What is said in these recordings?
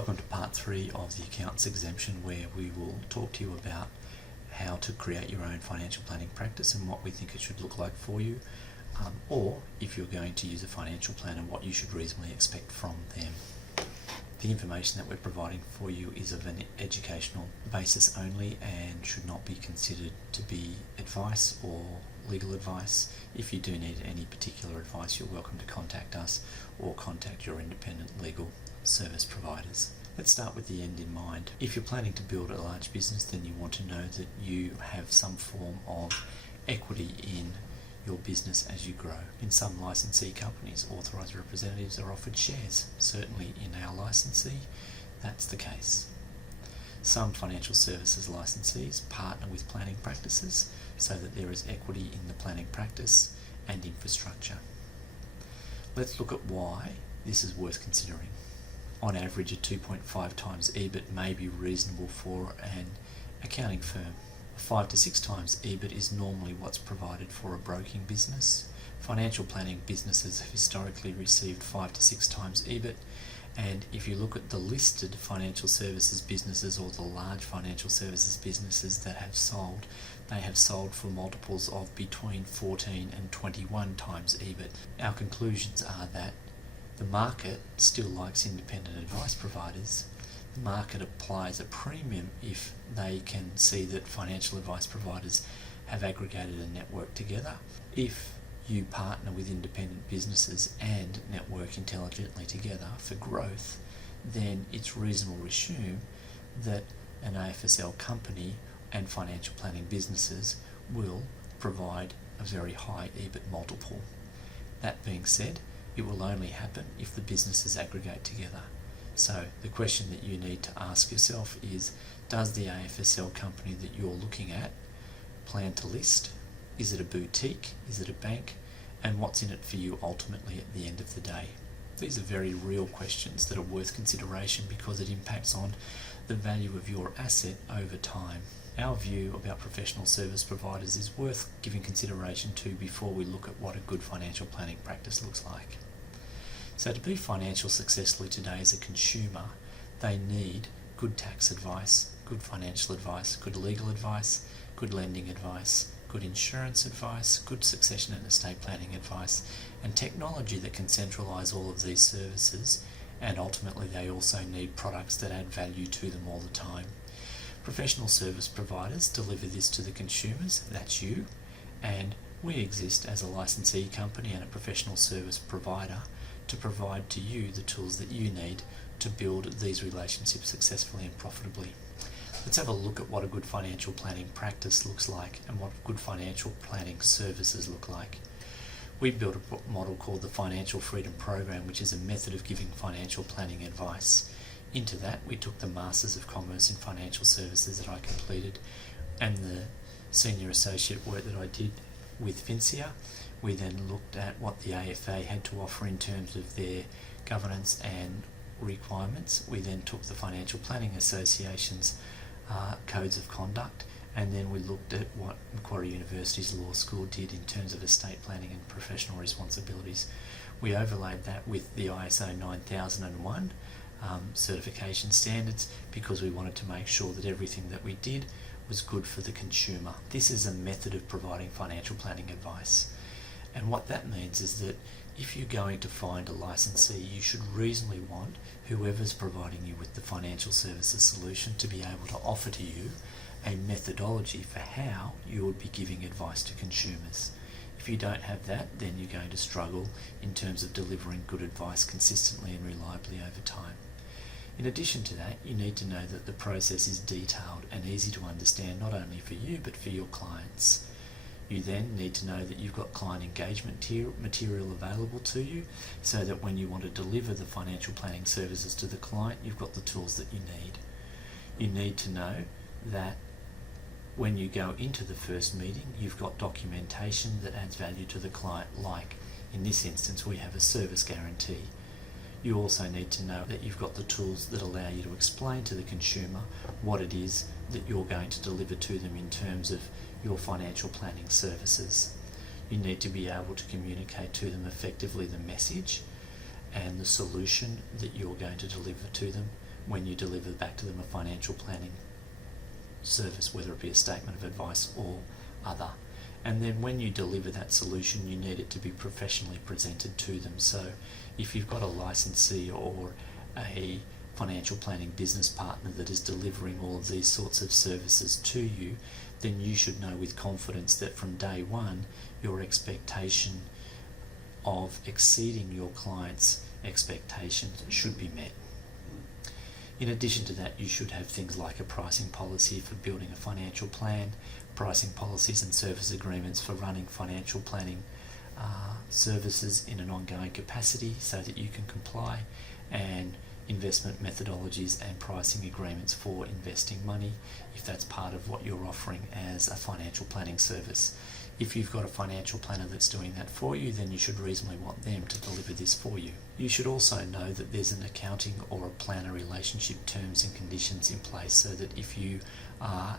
Welcome to part 3 of the Accounts Exemption, where we will talk to you about how to create your own financial planning practice and what we think it should look like for you, or if you're going to use a financial planner, what you should reasonably expect from them. The information that we're providing for you is of an educational basis only and should not be considered to be advice or legal advice. If you do need any particular advice, you're welcome to contact us or contact your independent legal service providers. Let's start with the end in mind. If you're planning to build a large business, then you want to know that you have some form of equity in your business as you grow. In some licensee companies, authorised representatives are offered shares. Certainly in our licensee, that's the case. Some financial services licensees partner with planning practices so that there is equity in the planning practice and infrastructure. Let's look at why this is worth considering. On average, a 2.5 times EBIT may be reasonable for an accounting firm. 5 to 6 times EBIT is normally what's provided for a broking business. Financial planning businesses have historically received 5 to 6 times EBIT, and if you look at the listed financial services businesses or the large financial services businesses that have sold, they have sold for multiples of between 14 and 21 times EBIT. Our conclusions are that the market still likes independent advice providers. The market applies a premium if they can see that financial advice providers have aggregated a network together. If you partner with independent businesses and network intelligently together for growth, then it's reasonable to assume that an AFSL company and financial planning businesses will provide a very high EBIT multiple. That being said, it will only happen if the businesses aggregate together. So the question that you need to ask yourself is, does the AFSL company that you're looking at plan to list? Is it a boutique? Is it a bank? And what's in it for you ultimately at the end of the day? These are very real questions that are worth consideration because it impacts on the value of your asset over time. Our view about professional service providers is worth giving consideration to before we look at what a good financial planning practice looks like. So to be financially successful today as a consumer, they need good tax advice, good financial advice, good legal advice, good lending advice, good insurance advice, good succession and estate planning advice, and technology that can centralise all of these services, and ultimately they also need products that add value to them all the time. Professional service providers deliver this to the consumers, that's you, and we exist as a licensee company and a professional service provider to provide to you the tools that you need to build these relationships successfully and profitably. Let's have a look at what a good financial planning practice looks like and what good financial planning services look like. We built a model called the Financial Freedom Program, which is a method of giving financial planning advice. Into that, we took the Masters of Commerce in Financial Services that I completed and the senior associate work that I did with FinCEA. We then looked at what the AFA had to offer in terms of their governance and requirements. We then took the Financial Planning Association's codes of conduct, and then we looked at what Macquarie University's law school did in terms of estate planning and professional responsibilities. We overlaid that with the ISO 9001 certification standards because we wanted to make sure that everything that we did was good for the consumer. This is a method of providing financial planning advice. And what that means is that if you're going to find a licensee, you should reasonably want whoever's providing you with the financial services solution to be able to offer to you a methodology for how you would be giving advice to consumers. If you don't have that, then you're going to struggle in terms of delivering good advice consistently and reliably over time. In addition to that, you need to know that the process is detailed and easy to understand not only for you but for your clients. You then need to know that you've got client engagement material available to you so that when you want to deliver the financial planning services to the client, you've got the tools that you need. You need to know that when you go into the first meeting, you've got documentation that adds value to the client, like in this instance we have a service guarantee. You also need to know that you've got the tools that allow you to explain to the consumer what it is that you're going to deliver to them in terms of your financial planning services. You need to be able to communicate to them effectively the message and the solution that you're going to deliver to them when you deliver back to them a financial planning service, whether it be a statement of advice or other. And then when you deliver that solution, you need it to be professionally presented to them. So if you've got a licensee or a financial planning business partner that is delivering all of these sorts of services to you, then you should know with confidence that from day one, your expectation of exceeding your client's expectations should be met. In addition to that, you should have things like a pricing policy for building a financial plan, pricing policies and service agreements for running financial planning services in an ongoing capacity so that you can comply, and investment methodologies and pricing agreements for investing money if that's part of what you're offering as a financial planning service. If you've got a financial planner that's doing that for you, then you should reasonably want them to deliver this for you. You should also know that there's an accounting or a planner relationship terms and conditions in place, so that if you are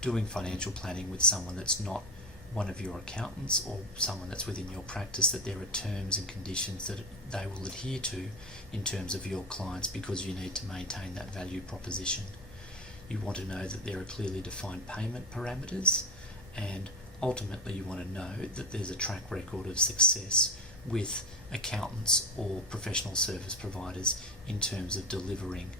doing financial planning with someone that's not one of your accountants or someone that's within your practice, that there are terms and conditions that they will adhere to in terms of your clients, because you need to maintain that value proposition. You want to know that there are clearly defined payment parameters, and ultimately you want to know that there's a track record of success with accountants or professional service providers in terms of delivering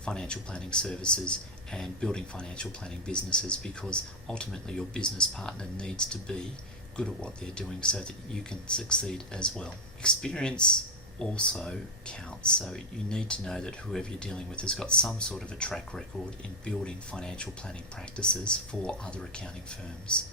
financial planning services and building financial planning businesses, because ultimately your business partner needs to be good at what they're doing so that you can succeed as well. Experience also counts, so you need to know that whoever you're dealing with has got some sort of a track record in building financial planning practices for other accounting firms.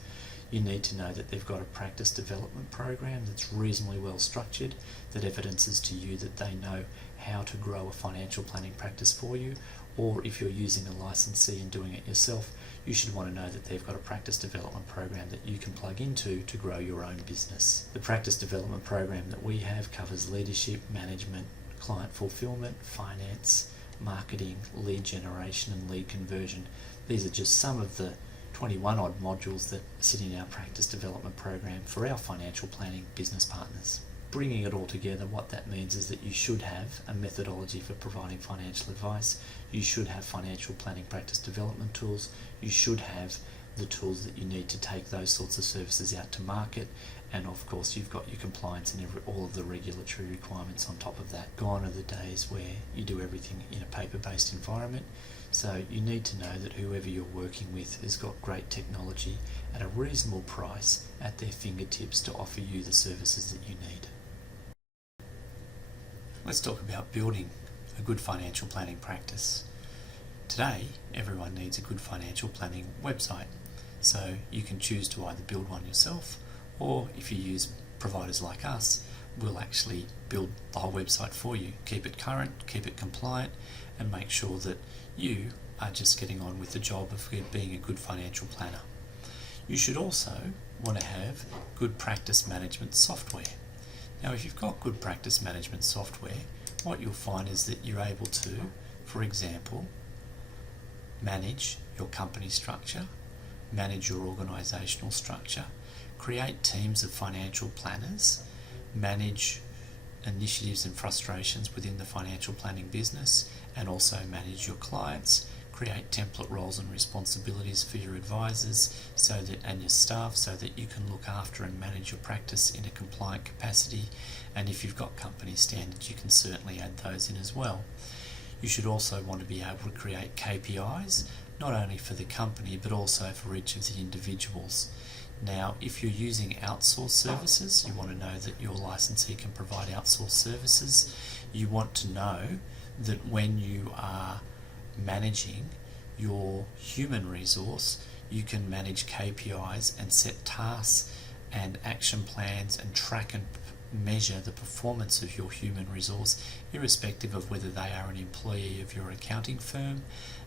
You need to know that they've got a practice development program that's reasonably well structured, that evidences to you that they know how to grow a financial planning practice for you. Or if you're using a licensee and doing it yourself, you should want to know that they've got a practice development program that you can plug into to grow your own business. The practice development program that we have covers leadership, management, client fulfillment, finance, marketing, lead generation and lead conversion. These are just some of the 21 odd modules that sit in our practice development program for our financial planning business partners. Bringing it all together, what that means is that you should have a methodology for providing financial advice, you should have financial planning practice development tools, you should have the tools that you need to take those sorts of services out to market, and of course you've got your compliance and all of the regulatory requirements on top of that. Gone are the days where you do everything in a paper-based environment, so you need to know that whoever you're working with has got great technology at a reasonable price at their fingertips to offer you the services that you need. Let's talk about building a good financial planning practice. Today, everyone needs a good financial planning website. So you can choose to either build one yourself, or if you use providers like us, we'll actually build the whole website for you. Keep it current, keep it compliant, and make sure that you are just getting on with the job of being a good financial planner. You should also want to have good practice management software. Now, if you've got good practice management software, what you'll find is that you're able to, for example, manage your company structure, manage your organisational structure, create teams of financial planners, manage initiatives and frustrations within the financial planning business, and also manage your clients, create template roles and responsibilities for your advisors and your staff, so that you can look after and manage your practice in a compliant capacity. And if you've got company standards, you can certainly add those in as well. You should also want to be able to create KPIs, not only for the company but also for each of the individuals. Now, if you're using outsourced services, you want to know that your licensee can provide outsourced services. You want to know that when you are managing your human resource, you can manage KPIs and set tasks and action plans and track and measure the performance of your human resource, irrespective of whether they are an employee of your accounting firm,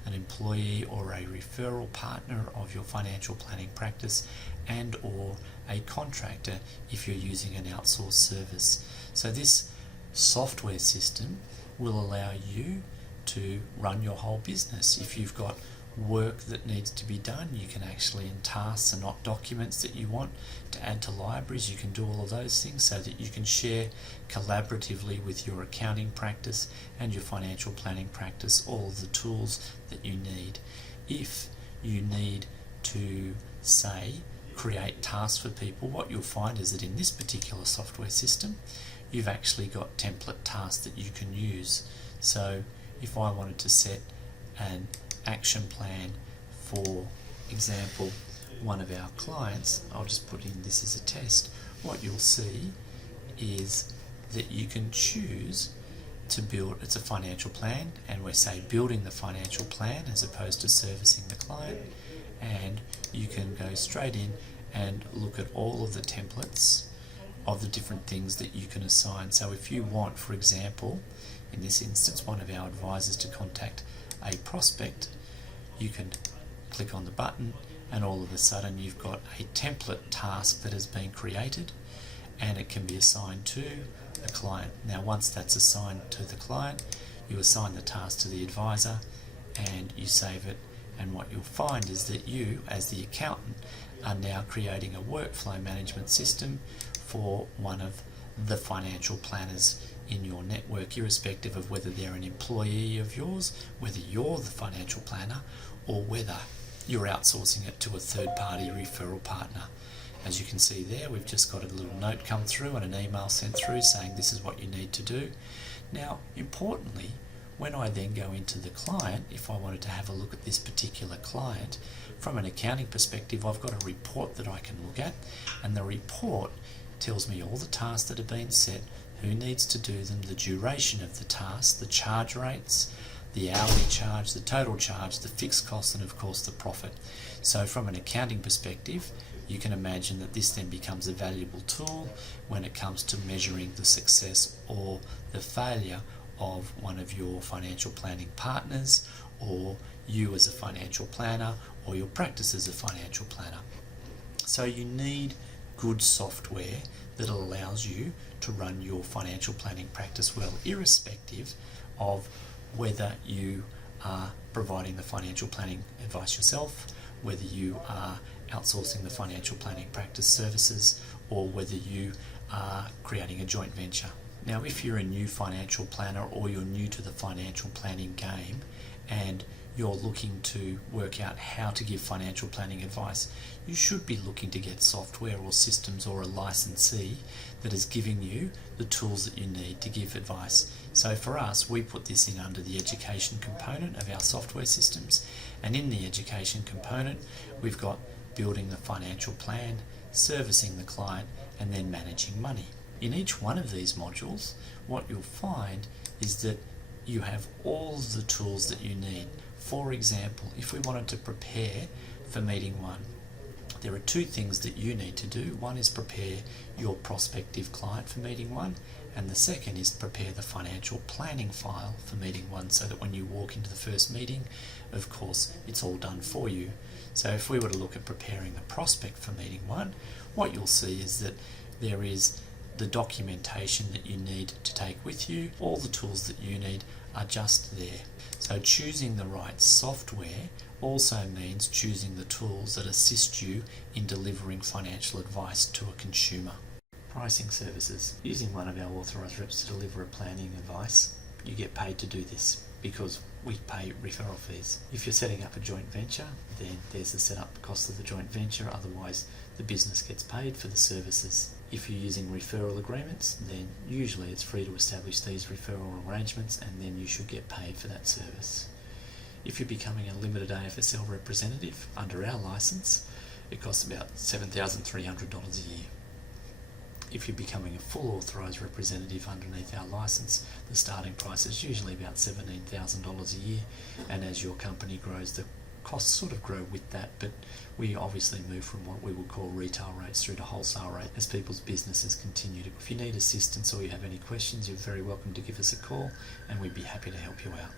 an employee or a referral partner of your financial planning practice, and or a contractor if you're using an outsourced service. So this software system will allow you to run your whole business. If you've got work that needs to be done. You can actually, in tasks and not documents that you want to add to libraries, you can do all of those things so that you can share collaboratively with your accounting practice and your financial planning practice all of the tools that you need. If you need to, say, create tasks for people, what you'll find is that in this particular software system, you've actually got template tasks that you can use. So if I wanted to set an action plan, for example, one of our clients, I'll just put in this as a test, what you'll see is that you can choose to build, it's a financial plan, and we're say building the financial plan as opposed to servicing the client, and you can go straight in and look at all of the templates of the different things that you can assign. So if you want, for example, in this instance, one of our advisors to contact a prospect, you can click on the button and all of a sudden you've got a template task that has been created and it can be assigned to the client. Now once that's assigned to the client, you assign the task to the advisor and you save it, and what you'll find is that you, as the accountant, are now creating a workflow management system for one of the financial planners in your network, irrespective of whether they're an employee of yours, whether you're the financial planner, or whether you're outsourcing it to a third-party referral partner. As you can see there, we've just got a little note come through and an email sent through saying this is what you need to do. Now, importantly, when I then go into the client, if I wanted to have a look at this particular client, from an accounting perspective, I've got a report that I can look at, and the report tells me all the tasks that have been set, who needs to do them, the duration of the task, the charge rates, the hourly charge, the total charge, the fixed cost, and of course the profit. So from an accounting perspective, you can imagine that this then becomes a valuable tool when it comes to measuring the success or the failure of one of your financial planning partners, or you as a financial planner, or your practice as a financial planner. So you need good software that allows you to run your financial planning practice well, irrespective of whether you are providing the financial planning advice yourself, whether you are outsourcing the financial planning practice services, or whether you are creating a joint venture. Now, if you're a new financial planner or you're new to the financial planning game and you're looking to work out how to give financial planning advice, you should be looking to get software or systems or a licensee that is giving you the tools that you need to give advice. So for us, we put this in under the education component of our software systems, and in the education component we've got building the financial plan, servicing the client, and then managing money. In each one of these modules, what you'll find is that you have all the tools that you need. For example, if we wanted to prepare for meeting one, there are two things that you need to do. One is prepare your prospective client for meeting one, and the second is prepare the financial planning file for meeting one, so that when you walk into the first meeting, of course, it's all done for you. So if we were to look at preparing the prospect for meeting one, what you'll see is that there is the documentation that you need to take with you. All the tools that you need are just there. So choosing the right software also means choosing the tools that assist you in delivering financial advice to a consumer. Pricing services. Using one of our authorised reps to deliver a planning advice, you get paid to do this because we pay referral fees. If you're setting up a joint venture, then there's the setup cost of the joint venture, otherwise the business gets paid for the services. If you're using referral agreements, then usually it's free to establish these referral arrangements, and then you should get paid for that service. If you're becoming a limited AFSL representative under our licence, it costs about $7,300 a year. If you're becoming a full authorised representative underneath our licence, the starting price is usually about $17,000 a year, and as your company grows, the costs sort of grow with that, but we obviously move from what we would call retail rates through to wholesale rate as people's businesses continue to. If you need assistance or you have any questions, you're very welcome to give us a call, and we'd be happy to help you out.